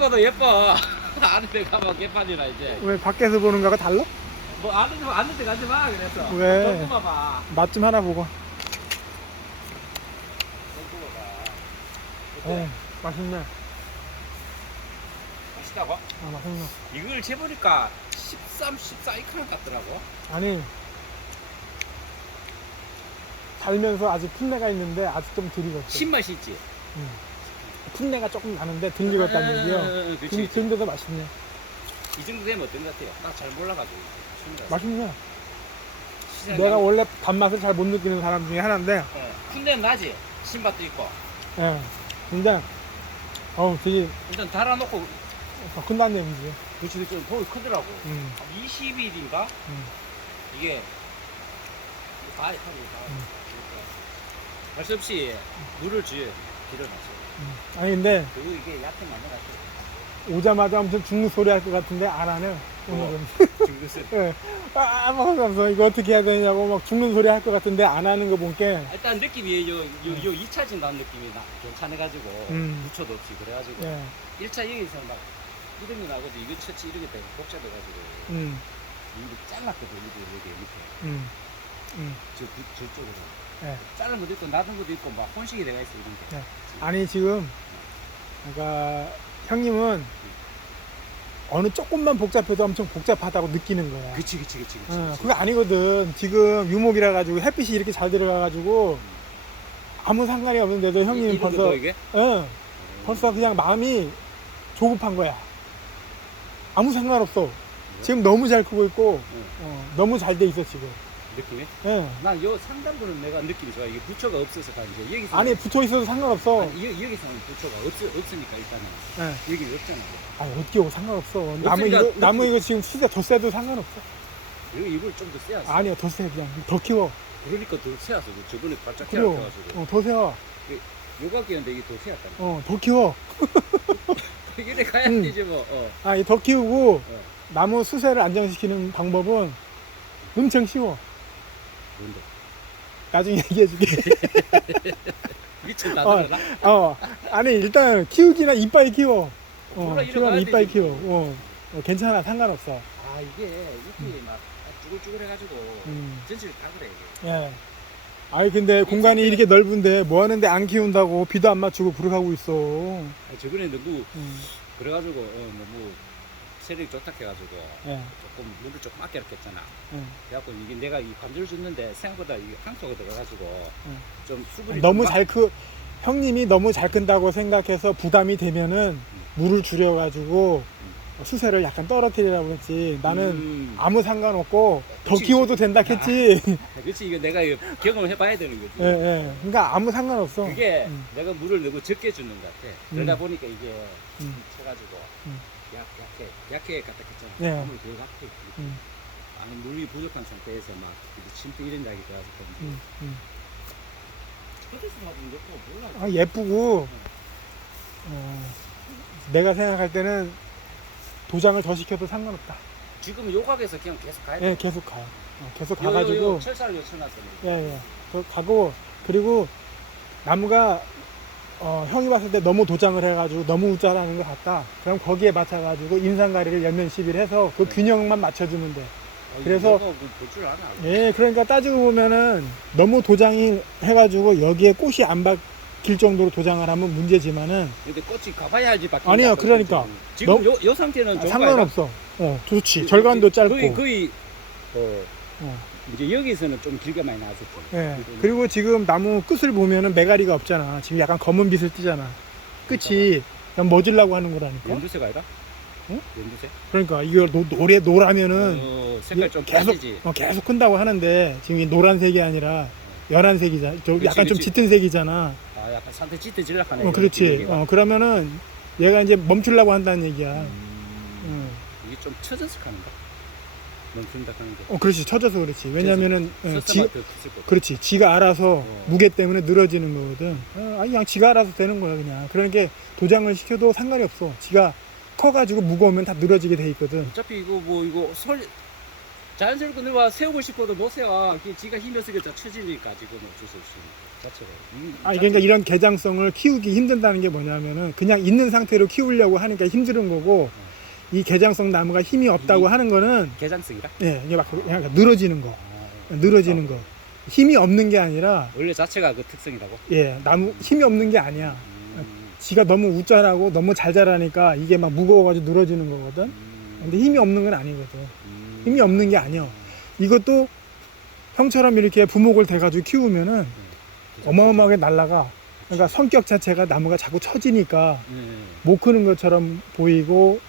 봐도 예뻐. 안에 가봐 개판이라 이제. 왜 밖에서 보는 거가 달라? 뭐 안에 데 가지 마 그래서. 왜? 좀 봐봐. 맛 좀 하나 보고. 좀 봐봐. 어, 맛있네. 맛있다고? 아, 맛있네. 이걸 재보니까 13, 14 이카는 같더라고. 아니, 달면서 아직 풋내가 있는데 아직 좀 덜 익었어. 신맛이 있지. 풋내가 조금 나는데 덜 익었다는 얘기요. 그렇지. 근데도 맛있네. 이 정도 되면 어떤 것 같아요? 나 잘 몰라가지고. 맛있네. 내가 원래 단맛을 잘 못 느끼는 사람 중에 하나인데, 푼데는 나지. 신맛도 있고. 예. 근데, 되게 일단 달아놓고 더 큰다는 얘기지. 그치 좀 거의 크더라고. 음. 한 20일인가? 이게 다 하고 할 수 없이 물을 길어놨어. 아니, 근데 그리고 이게 얕은 맞는 것 같아. 오자마자 아무튼 죽는 소리 할 것 같은데 안 하네, 오늘은. 지금 글쎄. 예. 아무것도 이거 어떻게 해야 되냐고 막 죽는 소리 할 것 같은데 안 하는 거 본게 일단 느낌이 요 2차 진단 느낌이 괜찮아가지고 무초도 없이 그래가지고 예. 1차 여기서 막 이름이 나거든. 이거 처치 이렇게 되고 복잡해가지고 이거 잘랐거든. 이거 여기 밑에 저쪽으로 예. 자른 것도 있고 놔둔 것도 있고 막 혼식이 돼가 있어 이런 게. 예. 아니 지금 그러니까 형님은 어느 조금만 복잡해도 엄청 복잡하다고 느끼는 거야. 그치. 그게 아니거든. 지금 유목이라 가지고 햇빛이 이렇게 잘 들어가 가지고 아무 상관이 없는데도 형님 벌써 이게? 벌써 그냥 마음이 조급한 거야. 아무 상관없어. 지금 너무 잘 크고 있고 너무 잘 돼 있어 지금. 느낌이? 예. 난 요 상단부는 내가 느낌이 좋아. 이게 부초가 없어서 이제 여기서 아니 붙어 있어도 상관없어. 여기서는 부초가 없으니까 일단은 예. 여기는 없잖아. 아니 어떻게 상관없어. 나무 이거 지금 수제 더 세도 상관없어. 이걸 좀 더 세야지. 아니야 더 세 그냥 더 키워. 그러니까 더 세야서 저번에 바짝 그래. 해가지고. 더 세워. 요가 끼는데 이게 더 세였다. 더 키워. 이래 가야 되지 뭐. 아, 더 키우고 나무 수세를 안정시키는 방법은 엄청 쉬워. 뭔데? 나중에 얘기해줄게. 미친 나더라. 아니 일단 키우기나 이빨 키워. 몰라, 키우면 이러고 이빨 해야 되지. 키워. 괜찮아 상관없어. 아 이게 막 쭈글쭈글해가지고 전체를 다 그래 이게. 예. 아니 근데 공간이 이렇게 넓은데 뭐 하는데 안 키운다고 비도 안 맞추고 그러고 있어. 저번에 너무 그래가지고 너무 세력이 좋다 해가지고 조금 물을 조금 아껴 이렇겠잖아. 그래갖고 이게 내가 이 관절을 줬는데 생각보다 이 항토가 들어가지고 좀 수분이 너무 형님이 너무 잘 큰다고 생각해서 부담이 되면은 물을 줄여가지고 수세를 약간 떨어뜨리라고 했지. 나는 아무 상관없고 더 키워도 된다 했지. 그렇지. 이거 내가 경험을 해봐야 되는 거지. 예. 그러니까 아무 상관없어. 그게 내가 물을 너무 적게 주는 것 같아. 그러다 보니까 이게 쳐가지고 약해 갖다 했잖아. 네. 물을 더 약해. 아니 물이 부족한 상태에서 막 침대 이런 작이 들어가서 그런지. 어디서 맞은 것도 몰라. 예쁘고 내가 생각할 때는 도장을 더 시켜도 상관없다. 지금 요각에서 그냥 계속 가야 돼. 예, 계속 가요. 계속 가가지고 철사를 요청놨더니. 예. 더 가고 그리고 나무가 형이 봤을 때 너무 도장을 해가지고 너무 우짜라는 것 같다. 그럼 거기에 맞춰가지고 인상가리를 연면 10일 해서 그 균형만 맞춰주면 돼. 그래서 볼줄 아나. 예, 그러니까 따지고 보면은 너무 도장이 해가지고 여기에 꽃이 안 박힐 정도로 도장을 하면 문제지만은. 근데 꽃이 가봐야 알지 바뀌는. 아니야, 그러니까 지금 요 상태는 상관없어. 좋지. 절간도 짧고. 거의 이제 여기서는 좀 길게 많이 나왔었죠. 예. 그리고 지금 나무 끝을 보면은 매가리가 없잖아. 지금 약간 검은 빛을 띠잖아. 끝이 그냥 멎으려고 하는 거라니까. 연두색 아니다? 응? 연두색? 그러니까 이거 노라면은 색깔 좀 계속 빠지지. 계속 큰다고 하는데 지금 이 노란색이 아니라 연한색이잖아. 약간 좀 짙은 색이잖아. 아, 약간 산태 짙은 질락하네. 그렇지. 그러면은 얘가 이제 멈추려고 한다는 얘기야. 이게 좀 쳐져서 가는가? 멈춘다 하는 게. 그렇지. 쳐져서 그렇지. 왜냐면은 그렇지. 지가 알아서 무게 때문에 늘어지는 거거든. 그냥 지가 알아서 되는 거야 그냥. 그러니까 도장을 시켜도 상관이 없어. 지가 커가지고 무거우면 다 늘어지게 돼 있거든. 어차피 이거 자연스럽게 내가 세우고 싶어도 못 세워. 지가 힘을 쓰게 다 쳐지니까 지금 어쩔 수 없이. 자체가. 그러니까 이런 개장성을 키우기 힘든다는 게 뭐냐면은 그냥 있는 상태로 키우려고 하니까 힘든 거고 이 개장성 나무가 힘이 없다고 하는 거는 개장성이라? 예, 이게 막 그냥 늘어지는 거. 아, 늘어지는 거. 힘이 없는 게 아니라 원래 자체가 그 특성이라고? 예, 나무 힘이 없는 게 아니야. 음, 지가 너무 우짜라고 너무 잘 자라니까 이게 막 무거워가지고 늘어지는 거거든. 근데 힘이 없는 건 아니거든. 힘이 없는 게 아니야. 이것도 형처럼 이렇게 부목을 대가지고 키우면은 어마어마하게 날라가. 그러니까 성격 자체가 나무가 자꾸 처지니까 못 크는 것처럼 보이고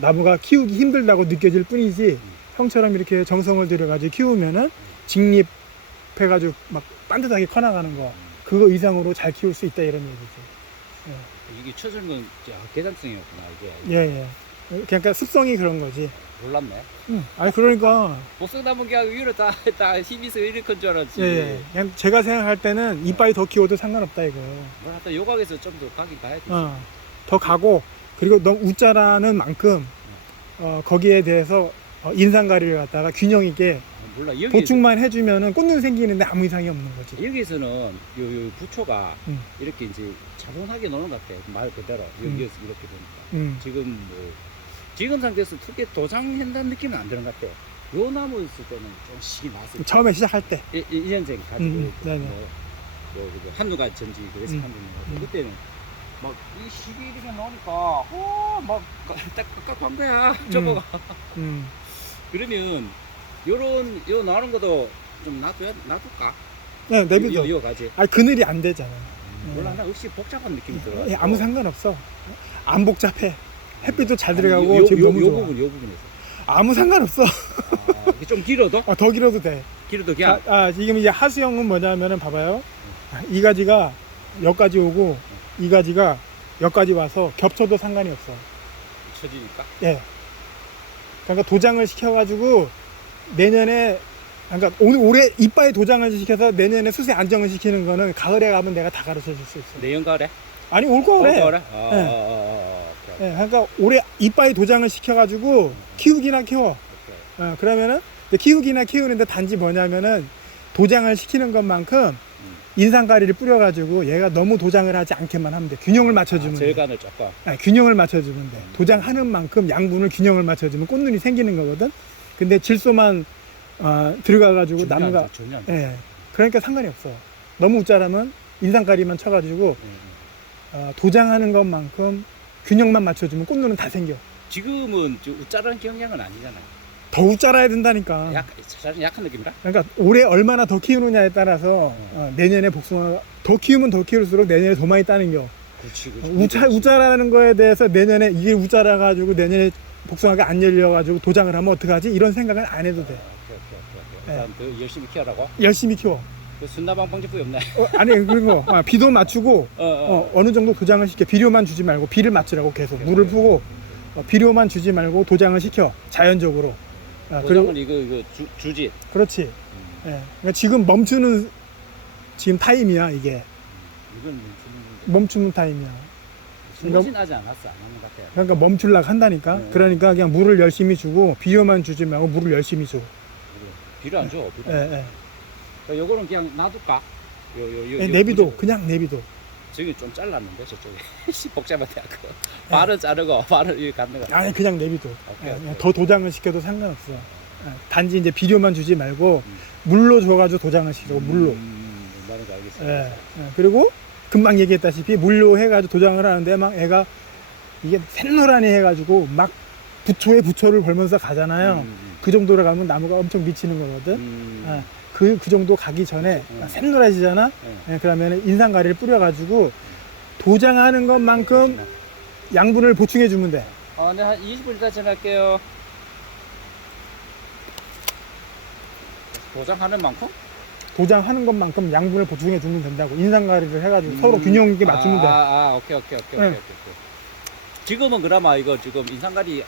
나무가 키우기 힘들다고 느껴질 뿐이지 형처럼 이렇게 정성을 들여가지고 키우면은 직립해가지고 막 반듯하게 커나가는 거 그거 이상으로 잘 키울 수 있다 이런 얘기지. 이게 쳐주는 건 개장성이었구나 이게. 예. 그러니까 습성이 그런 거지. 몰랐네. 아니 그러니까 복숭나무 그냥 위로 다 힘이 있어 이렇게 큰 줄 알았지. 예. 그냥 제가 생각할 때는 이빨이 더 키워도 상관없다 이거. 뭐 하여튼 요각에서 좀 더 가긴 가야 돼. 더 가고 그리고 너무 웃자라는 만큼 거기에 대해서 인상가리를 갖다가 균형 있게 몰라 여기 보충만 해주면은 꽃눈 생기는데 아무 이상이 없는 거지. 여기서는 요 부초가 이렇게 이제 차분하게 노는 것 같아. 말 그대로 여기에서 이렇게 보니까 지금 뭐 지금 상태에서 특히 도장한다는 느낌은 안 드는 것 같아. 요 나무 있을 때는 좀 시기 났을 때. 처음에 시작할 때. 1년생 가지고 네네. 한누가 전지 그래서 한누가 그때는 막 이 시기 이렇게 나오니까 막 깍깍한 거야 저거가. 그러면 요 나오는 것도 좀 놔둘까? 네, 내비도. 요 가지. 그늘이 안 되잖아. 몰라 나 혹시 복잡한 느낌이 들어. 아무 상관없어. 안 복잡해. 햇빛도 잘 들어가고 지금 너무 좋아. 요 부분에서. 아무 상관없어. 이게 좀 길어도? 더 길어도 돼. 길어도 그냥. 지금 이제 하수형은 뭐냐면은 봐봐요. 이 가지가 여기까지 오고 이 가지가 여기까지 와서 겹쳐도 상관이 없어. 쳐지니까. 예. 그러니까 도장을 시켜가지고 내년에 그러니까 올해 이빠에 도장을 시켜서 내년에 수세 안정을 시키는 거는 가을에 가면 내가 다 가르쳐 줄 수 있어. 내년 가을에? 아니 올 거래. 가을에? 예, 그러니까 올해 이빠에 도장을 시켜가지고 키우기나 키워. 그러면은 키우기나 키우는데 단지 뭐냐면은 도장을 시키는 것만큼 인상가리를 뿌려가지고 얘가 너무 도장을 하지 않게만 하면 돼. 균형을 맞춰주면 돼. 절간을 조금. 균형을 맞춰주면 돼. 도장하는 만큼 양분을 균형을 맞춰주면 꽃눈이 생기는 거거든. 근데 질소만 들어가가지고 나무가 전혀 안 예, 그러니까 상관이 없어. 너무 웃자라면 인상가리만 쳐가지고 도장하는 것만큼 균형만 맞춰주면 꽃눈은 다 생겨. 지금은 웃자라는 경향은 아니잖아. 더 웃자라야 된다니까. 약한 느낌이라? 그러니까 올해 얼마나 더 키우느냐에 따라서 내년에 복숭아 더 키우면 더 키울수록 내년에 더 많이 따는 겨. 그렇지. 웃자라는 거에 대해서 내년에 이게 웃자라 가지고 내년에 복숭아가 안 열려 가지고 도장을 하면 어떡하지? 이런 생각은 안 해도 돼. 오케이. 더 열심히 키워라고? 열심히 키워. 그 순나방 방지법이 없나? 아니 그리고 비도 맞추고 어느 정도 도장을 시켜. 비료만 주지 말고 비를 맞추라고 계속 물을 푸고 비료만 주지 말고 도장을 시켜 자연적으로. 도장을 이거 주지. 그렇지. 그러니까 지금 멈추는 지금 타임이야 이게. 이건 멈추는 타임이야. 숨어진 하지 않았어 안 하는 것 같아. 그러니까 멈추려고 한다니까. 그러니까 그냥 물을 열심히 주고 비료만 주지 말고 물을 열심히 줘. 비료 안 줘. 비료. 요거는 그냥 놔둘까? 내비도 그냥 내비도. 저기 좀 잘랐는데 저쪽에 복잡한데 아까 발은 자르고 발은 여기 갖는 거. 아니 그냥 내비도. 오케이. 더 도장을 시켜도 상관없어. 단지 이제 비료만 주지 말고 물로 줘가지고 도장을 시키고 물로. 말은 알겠어. 그리고 금방 얘기했다시피 물로 해가지고 도장을 하는데 막 애가 이게 샛노란이 해가지고 막 부초에 부초를 벌면서 가잖아요. 그 정도로 가면 나무가 엄청 미치는 거거든. 그 정도 가기 전에 샛노라지잖아. 그러면 인상가리를 뿌려가지고 도장하는 것만큼 양분을 보충해 주면 돼. 네, 한 20분 있다 전화할게요. 도장하는 만큼? 도장하는 것만큼 양분을 보충해 주면 된다고. 인상가리를 해가지고 서로 균형 있게 맞추면 돼. 오케이. 지금은 그나마 이거 지금 인상가리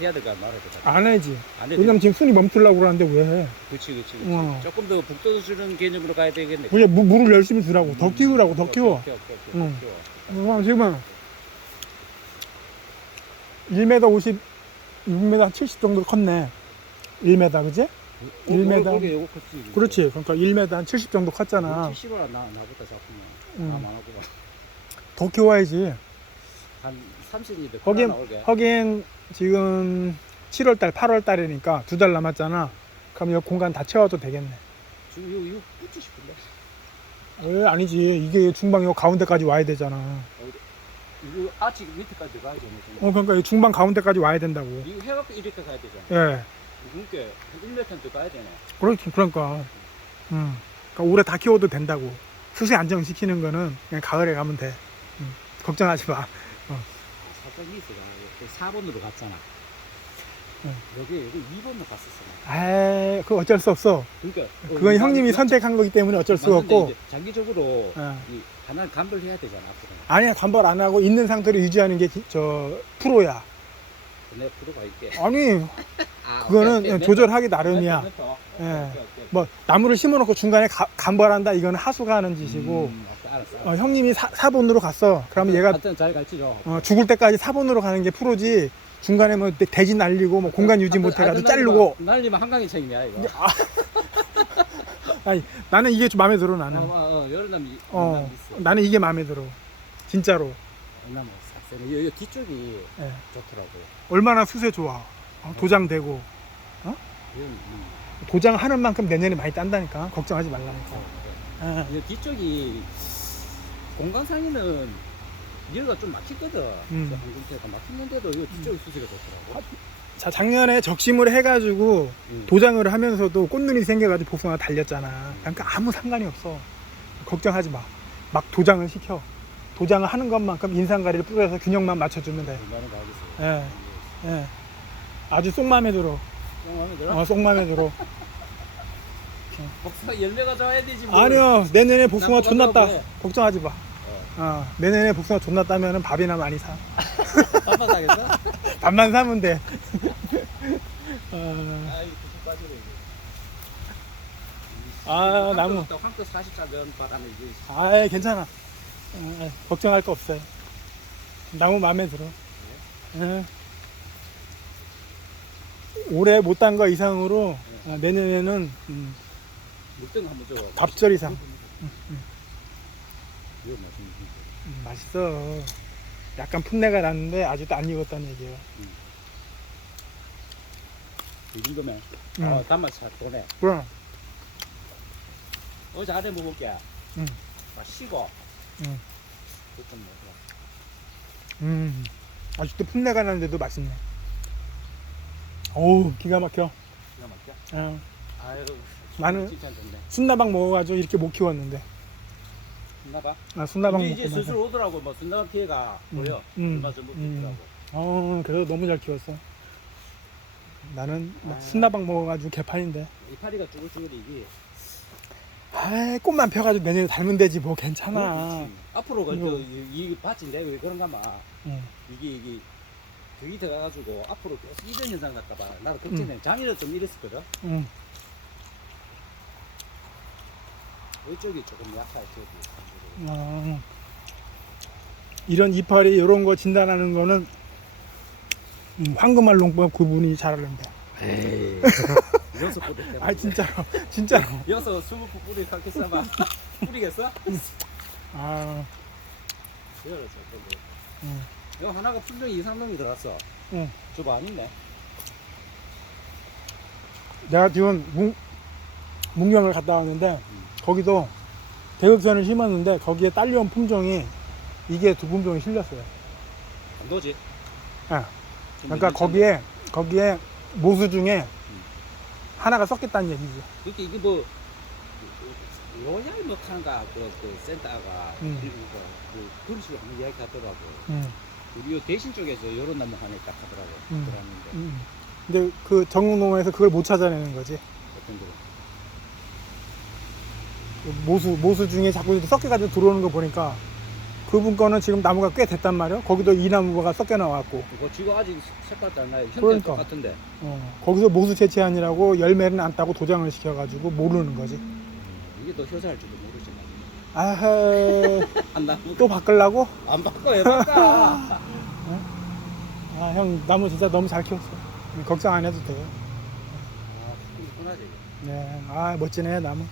해야 될까 말아야 될까? 안 해야지. 왜냐면 지금 순이 멈추려고 그러는데 왜 해? 그렇지. 조금 더 북돋워 주는 개념으로 가야 되겠네. 그냥 물을 열심히 주라고. 더 키우라고. 더 키워. 오케이. 지금은 1m 50, 6m 70 정도 컸네. 1m, 그지? 1m. 올게 요거 컸지. 그렇지. 그러니까 1m 한 70 정도 컸잖아. 70을 나보다 작으면 응. 나만하고 더 키워야지. 한 30m 거긴, 나올게. 하긴 지금 7월달, 8월달이니까 2달 남았잖아. 그럼 이 공간 다 채워도 되겠네. 지금 이거 붙지 싶은데. 왜 아니지. 이게 중방 요 가운데까지 와야 되잖아. 이거 아직 밑에까지 가야 되네. 그러니까 이 중방 가운데까지 와야 된다고. 이거 해갖고 이렇게 가야 되잖아. 예. 그러니까 1m 가야 되네. 그렇지. 그러니까. 그러니까 올해 다 키워도 된다고. 수세 안정시키는 거는 그냥 가을에 가면 돼. 걱정하지 마. 사정이 있어. 4번으로 갔잖아. 응. 여기 2번으로 갔었어. 아, 그거 어쩔 수 없어. 그러니까 그건 형님이 선택한 거기 때문에 어쩔 수가 없고. 장기적으로 어. 이 하나를 감별해야 되잖아. 앞으로. 아니야, 간벌 안 하고 있는 상태로 유지하는 게 저 프로야. 내 프로가 있게. 아니, 아, 그거는 오케이. 그냥 조절하기 나름이야. 멘토. 예. 오케이. 뭐 나무를 심어놓고 중간에 간벌한다, 이거는 하수가 하는 짓이고. 알았어. 형님이 4번으로 갔어. 그러면 얘가 하여튼 잘 가르치죠. 죽을 때까지 4번으로 가는 게 프로지. 중간에 뭐 대지 날리고 뭐 공간 유지 못해가지고 자르고. 날리면 한강의 책임이야 이거. 아니, 나는 이게 좀 마음에 들어. 나는. 여러 남이 있어. 나는 이게 마음에 들어. 진짜로. 남은 삭세는 이 뒤쪽이 예. 좋더라고. 얼마나 수세 좋아. 도장되고. 도장하는 만큼 내년에 많이 딴다니까. 걱정하지 말라니까. 예. 이 뒤쪽이 공간상에는 여기가 좀 막히거든. 한군태가 막히는데도 이 뒤쪽이 수세가 좋더라고. 자, 작년에 적심을 해가지고 도장을 하면서도 꽃눈이 생겨가지고 복숭아가 달렸잖아. 그러니까 아무 상관이 없어. 걱정하지 마. 막 도장을 시켜. 도장을 하는 것만큼 인상가리를 뿌려서 균형만 맞춰주면 돼. 나는 알겠어. 예. 예. 아주 쏙 마음에 들어. 마음에 들어? 쏙 마음에 들어. 복숭아 열매가 좋아야 되지. 뭐. 아니요, 내년에 복숭아 난 존나 따. 뭐해? 걱정하지 마. 내년에 복숭아 존나 따면은 밥이나 많이 사. 밥만 사겠어? 밥만 사면 돼. 아이 무슨 빠지네 이게. 나무. 한껏 40짜면 바람에 이게. 아이, 괜찮아. 걱정할 거 없어요. 나무 마음에 들어. 예. 올해 못 딴 거 이상으로 내년에는 물등 한번 줘. 밥절 이상. 이거 맛있어. 약간 풋내가 났는데 아직도 안 익었다는 얘기예요. 이 정도면 단맛 잘 도네. 그럼. 잘해 먹을게. 쉬고. 조금 먹어. 아직도 풋내가 나는데도 맛있네. 어우, 기가 막혀. 기가 막혀. 아유. 나는 진짜 좋네. 순나방 먹어가지고 이렇게 못 키웠는데. 순나방? 순나방 이제 먹고 슬슬 오더라고. 뭐 순나방 피해가 보여. 얼마 전부터 있더라고. 그래도 너무 잘 키웠어. 나는 순나방 먹어가지고 개판인데. 이파리가 쭈글쭈글 이게. 꽃만 펴가지고 내년에 닮으면 되지 뭐. 괜찮아. 앞으로 이 밭인데 왜 그런가 마. 이게 등이 들어가가지고 앞으로 계속 이런 현상 갈까봐 나도 걱정해. 작년에 좀 이랬었거든. 이쪽이 조금 약할 쪽이. 이런 이파리 이런 거 진단하는 거는 황금알롱법 그분이 잘하는데. 에이. 여섯 뿌리 때문에. 진짜로. 여섯 20 뿌리 그렇게 써봐. 뿌리겠어? 그래서 이거 하나가 분명히 이상놈이 들어갔어. 저거 아닌데? 내가 지금 문경을 갔다 왔는데 거기도 대극선을 심었는데 거기에 딸려온 품종이 이게 두 품종이 실렸어요. 너지? 그러니까 거기에 모수 중에 하나가 섞였다는 얘기죠. 그렇게 이게 뭐 로얄 먹한가 그 센터가 그런 식으로 한번 이야기 하더라고. 우리 대신 쪽에서 요런 나무 하나 딱 하더라고. 들었는데. 근데 그 전국농원에서 그걸 못 찾아내는 거지. 어떤 거? 모수 중에 자꾸 이렇게 섞여가지고 들어오는 거 보니까 그분 거는 지금 나무가 꽤 됐단 말이야. 거기도 이 나무가 섞여 나왔고. 이거 지금 아직 색깔도 안 나요. 현재 그러니까. 똑같은데. 거기서 모수 채취하느라고 열매는 안 따고 도장을 시켜가지고 모르는 거지. 이게 더 효자일 줄도 모르지. 아하. 안 나무. 또 바꾸려고? 안 바꿔 왜 바꿔? 형 나무 진짜 너무 잘 키웠어. 걱정 안 해도 돼요. 시원하지. 네. 아, 멋지네, 나무.